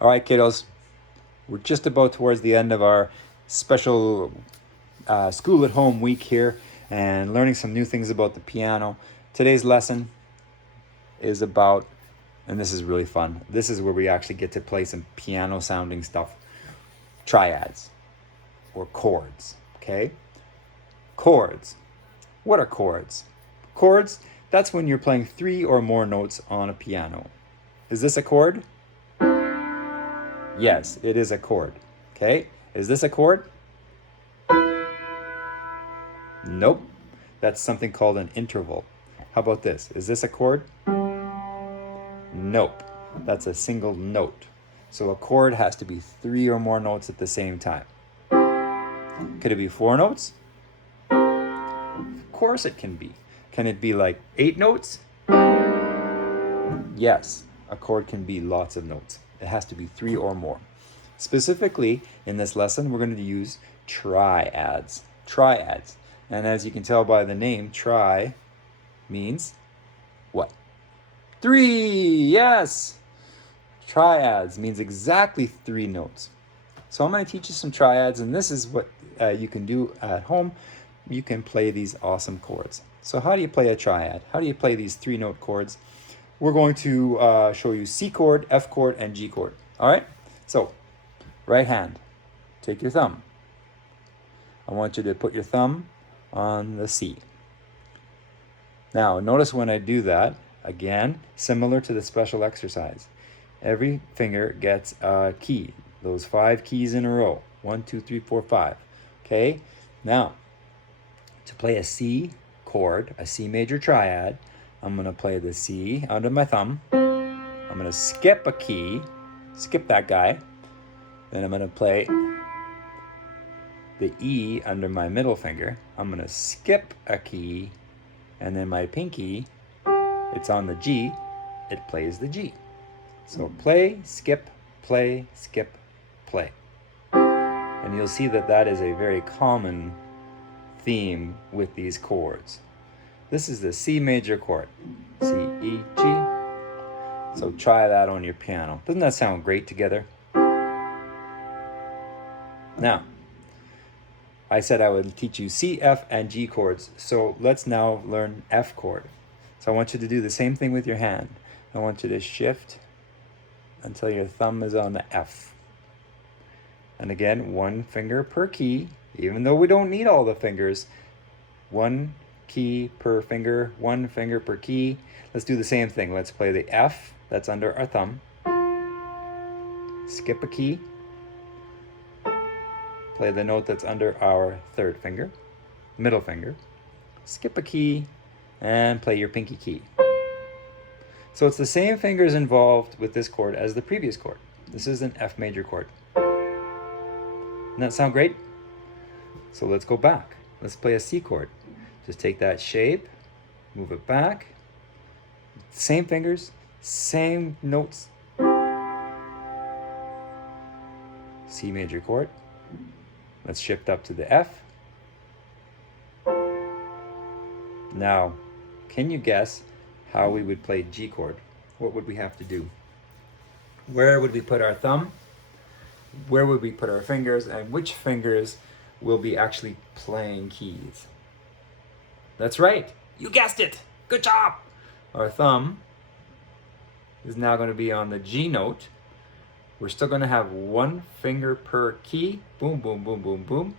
All right, kiddos, we're just about towards the end of our special school at home week here and learning some new things about the piano. Today's lesson is about, and this is really fun, this is where we actually get to play some piano sounding stuff, triads or chords, okay? Chords. What are chords? Chords, that's when you're playing 3 or more notes on a piano. Is this a chord? Yes, it is a chord. Okay, is this a chord? Nope. That's something called an interval. How about this? Is this a chord? Nope. That's a single note. So a chord has to be 3 or more notes at the same time. Could it be 4 notes? Of course it can be. Can it be like 8 notes? Yes, a chord can be lots of notes. It has to be 3 or more. Specifically, in this lesson, we're going to use triads. Triads. And as you can tell by the name, tri means what? 3! Yes! Triads means exactly 3 notes. So I'm going to teach you some triads, and this is what you can do at home. You can play these awesome chords. So how do you play a triad? How do you play these 3-note chords? We're going to show you C chord, F chord, and G chord. All right? So, right hand. Take your thumb. I want you to put your thumb on the C. Now, notice when I do that, again, similar to the special exercise. Every finger gets a key. Those 5 keys in a row. 1, 2, 3, 4, 5. Okay? Now, to play a C chord, a C major triad, I'm going to play the C under my thumb. I'm going to skip a key, skip that guy. Then I'm going to play the E under my middle finger. I'm going to skip a key, and then my pinky, it's on the G, it plays the G. So play, skip, play, skip, play. And you'll see that that is a very common theme with these chords. This is the C major chord, C, E, G. So try that on your piano. Doesn't that sound great together? Now, I said I would teach you C, F, and G chords. So let's now learn F chord. So I want you to do the same thing with your hand. I want you to shift until your thumb is on the F. And again, 1 finger per key. Even though we don't need all the fingers, 1 key per finger, 1 finger per key. Let's do the same thing. Let's play the F, that's under our thumb. Skip a key. Play the note that's under our 3rd finger, middle finger. Skip a key and play your pinky key. So it's the same fingers involved with this chord as the previous chord. This is an F major chord. Doesn't that sound great? So let's go back. Let's play a C chord. Just take that shape, move it back. Same fingers, same notes. C major chord. Let's shift up to the F. Now, can you guess how we would play G chord? What would we have to do? Where would we put our thumb? Where would we put our fingers? And which fingers will be actually playing keys? That's right. You guessed it. Good job. Our thumb is now going to be on the G note. We're still going to have 1 finger per key. Boom, boom, boom, boom, boom.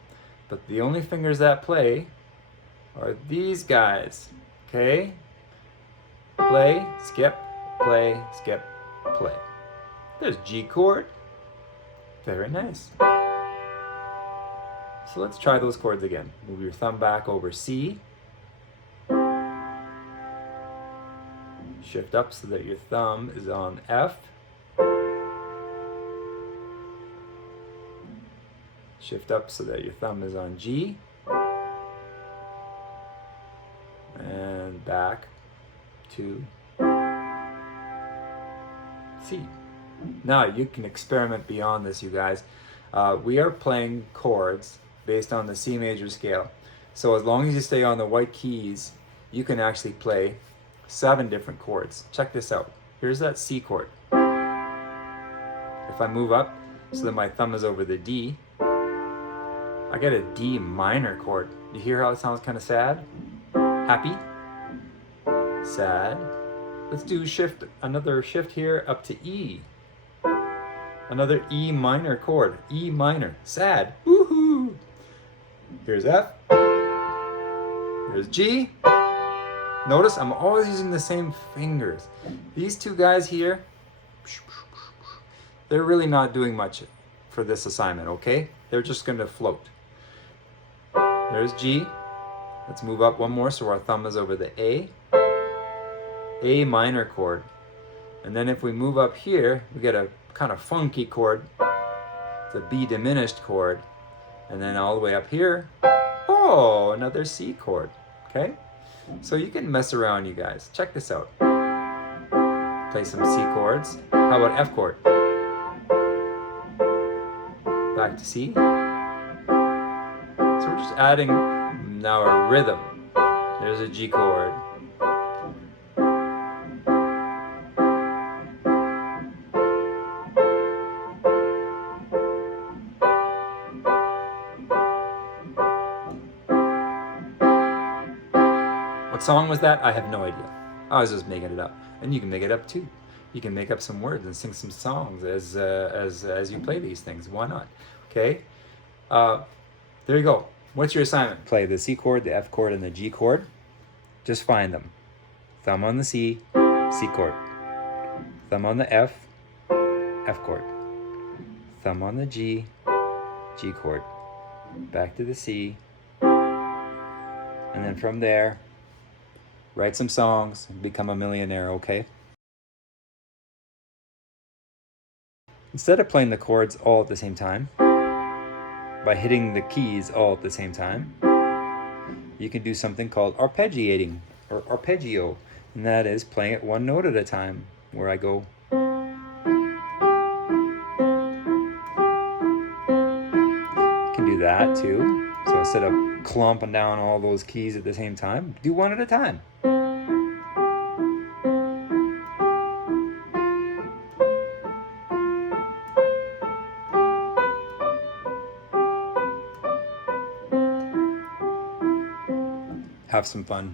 But the only fingers that play are these guys. Okay? Play, skip, play, skip, play. There's G chord. Very nice. So let's try those chords again. Move your thumb back over C. Shift up so that your thumb is on F. Shift up so that your thumb is on G. And back to C. Now you can experiment beyond this, you guys. We are playing chords based on the C major scale. So as long as you stay on the white keys, you can actually play 7 different chords. Check this out. Here's that C chord. If I move up so that my thumb is over the D, I get a D minor chord. You hear how it sounds kind of sad? Happy? Sad? Let's do another shift here up to E. Another E minor chord. E minor. Sad. Woohoo! Here's F. Here's G. Notice I'm always using the same fingers. These two guys here, they're really not doing much for this assignment, okay? They're just going to float. There's G. Let's move up one more so our thumb is over the A. A minor chord. And then if we move up here, we get a kind of funky chord. It's a B diminished chord. And then all the way up here, oh, another C chord, okay? So you can mess around, you guys. Check this out. Play some C chords. How about F chord? Back to C. So we're just adding now a rhythm. There's a G chord. What song was that? I have no idea. I was just making it up. And you can make it up too. You can make up some words and sing some songs as you play these things. Why not? Okay? There you go. What's your assignment? Play the C chord, the F chord, and the G chord. Just find them. Thumb on the C, C chord. Thumb on the F, F chord. Thumb on the G, G chord. Back to the C. And then from there, write some songs, become a millionaire, okay? Instead of playing the chords all at the same time, by hitting the keys all at the same time, you can do something called arpeggiating, or arpeggio, and that is playing it one note at a time, where I go. You can do that too. So instead of clumping down all those keys at the same time, do one at a time. Have some fun.